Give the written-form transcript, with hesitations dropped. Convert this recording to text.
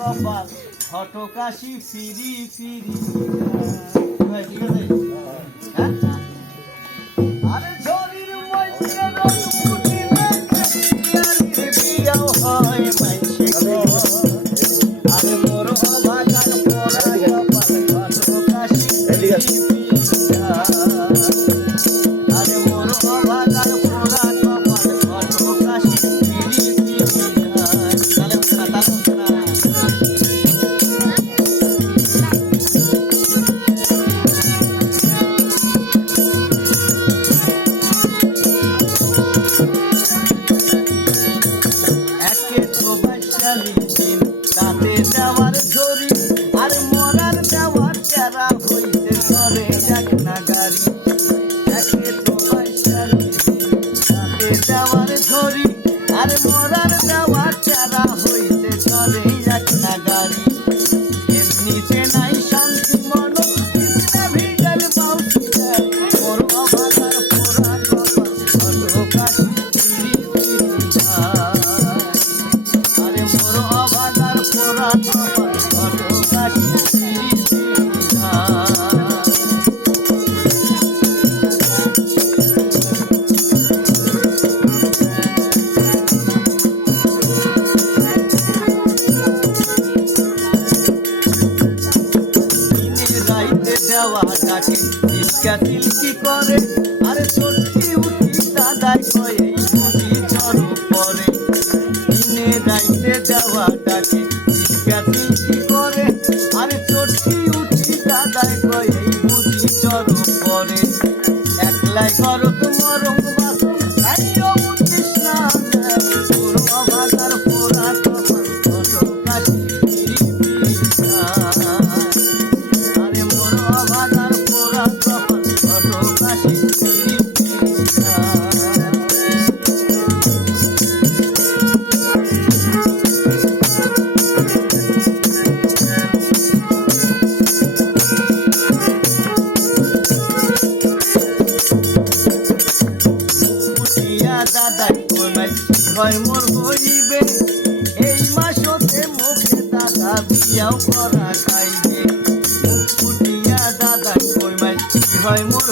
কপাল হটকাশি ফিরি ফিরি ভাই ঠিক আছে হ্যাঁ আরে শরীর মধ্যে রং উঠিলে বিয়ার বিয়াও হয় মাইছে আরে মোর অভাগার পরা কপাল হটকাশি ফিরি ফিরি আরে মোর অভাগার পরা কপাল হটকাশি ফিরি ফিরি তালে তাতে দেওয়ার ঝরি আর মরার দেওয়ার চেরা হইতে চলে যাক না গাড়ি একে তো বৈশালী তাতে দেওয়ার ঝরি আর মরার দেওয়ার চেরা হইতে চলে যাক না গাড়ি এমনিতে নাই শান্তি মন কৃষ্ণা ভিড়ার বাউটি দেয় ওর অভাগার পোড়া কপাল হটকাশি ফিরি ফিরি যায় আরে মোর অভাগার পোড়া কপাল হটকাশি ফিরি ফিরি যায় দেওয়াটাকে ইস্কা তিলকি করে আরে সত্যি উঠি দাদাই কয়ে বুঝি চরু পরে দিনে রাইতে দেওয়াটাকে ইস্কা তিলকি করে আরে সত্যি উঠি দাদাই কয়ে বুঝি চরু পরে একলাই করো মরম বাসন আইও উঠিস না তোর অভাগার পোড়া কপাল হটকাশি ফিরি ফিরি আরে মোর অভাগার পোড়া কপাল হটকাশি ফিরি ফিরি দাদাই কইমাই হয় মোর হইবে এই মাসতে মুখে দাদা বিয়াও করা খাইবে ফুটিয়া দাদাই কইমাই হয় মোর